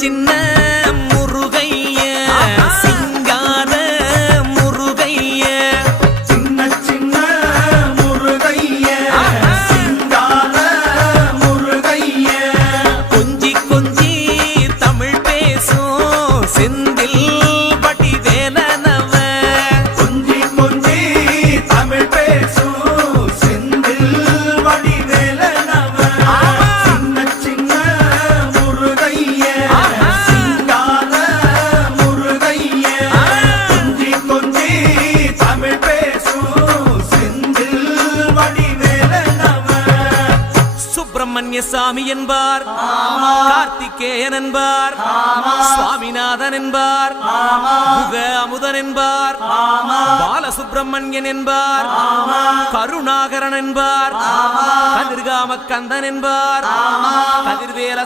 சின்ன முருகைய சிங்கார முருகைய சின்ன சின்ன முருகைய சிங்கார முருகைய கொஞ்சி கொஞ்சி தமிழ் பேசும் செந்தில் வடிவேலனவ கொஞ்சி கொஞ்சி தமிழ் பேசும் செந்தில் வடிவேலனவ சின்ன சின்ன முருகைய சிங்கார முருகைய கொஞ்சி கொஞ்சி தமிழ் பேசும் செந்தில் வடிவேலனவ சுப்பிரமணிய சாமி என்பார், கார்த்திகேயன் என்பார், சுவாமிநாதன் என்பார், முக அமுதன் என்பார், பாலசுப்பிரமணியன் என்பார், கருணாகரன் என்பார், கதிர்காம கந்தன் என்பார், கதிர்வேல